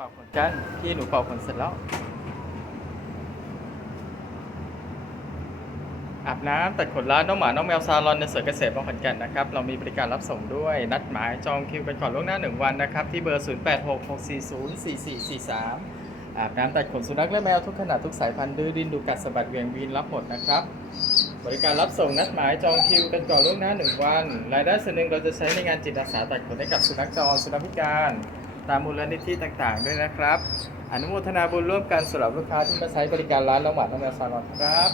ป่าขนกันพี่หนูเป่าขนเสร็จแล้ว อาบน้ำตัดขนล้านน้องหมา น้องแมวซาลอนในสวนเกษตรบางขอนแก่นนะครับ เรามีบริการรับส่งด้วย นัดหมายจองคิวกันก่อนล่วงหน้า 1 วันนะครับ ที่เบอร์ 0866404443 อาบน้ำตัดขนสุนัขและแมวทุกขนาดทุกสายพันธุ์ดื้อดินดูกัดสะบัดเวียงวีนรับหมดนะครับบริการรับส่งนัดหมายจองคิวกันก่อนล่วงหน้า 1 วัน รายได้ส่วนหนึ่งเราจะใช้ในงานจิตอาสาตัดขนให้กับสุนัขจรสุนัขพิการ ตามมูลนิธิต่างๆ ด้วยนะครับ อนุโมทนาบุญร่วมกันสำหรับลูกค้าที่มาใช้บริการร้านละหมาดน้องแมวซาลอนครับ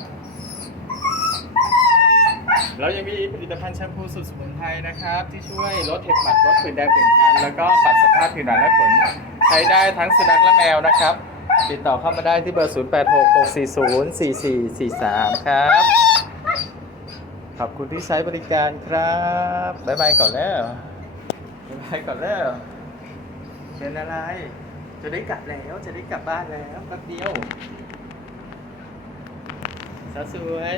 เรายังมีผลิตภัณฑ์แชมพูสูตรสมุนไพรนะครับ ที่ช่วยลดเห็บหมัดลดผื่นแดงผื่นคันแล้วก็ปรับสภาพผิวหนังและขนใช้ได้ทั้งสุนัขและแมวนะครับ ติดต่อเข้ามาได้ที่เบอร์ 0866404443 ครับ ขอบคุณที่ใช้บริการครับ บ๊ายบายก่อนแล้วบ๊ายบายก่อนแล้ว เชิญอะไร จะได้กลับแล้ว จะได้กลับบ้านแล้วแป๊บเดียวสาวสวย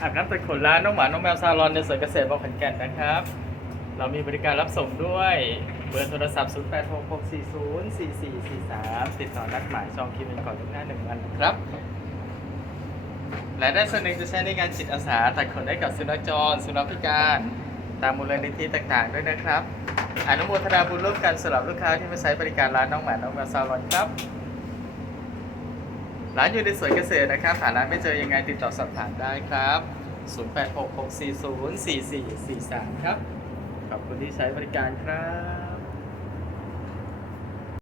อาบน้ำตัดขนร้านน้องหมา น้องแมวซาลอนในสวนเกษตรบางขอนแก่นนะครับ เรามีบริการรับส่งด้วย เบอร์โทรศัพท์ 0866404443 ติดต่อนัดหมายจองคิวกันก่อนล่วงหน้าหนึ่งวันนะครับ และได้ส่วนหนึ่งจะใช้ในงานจิตอาสาตัดขนให้กับสุนัขจร สุนัขพิการ ตามมูลนิธิต่างๆ ด้วยนะครับอนุโมทนาบุญร่วมกันสำหรับลูกค้าที่มาใช้บริการร้านน้องหมา น้องแมวซาลอนครับ ร้านอยู่ในสวนเกษตรนะครับหาร้านไม่เจอยังไงติดต่อสอบถามได้ครับ 0866404443 ครับ ขอบคุณที่ใช้บริการครับ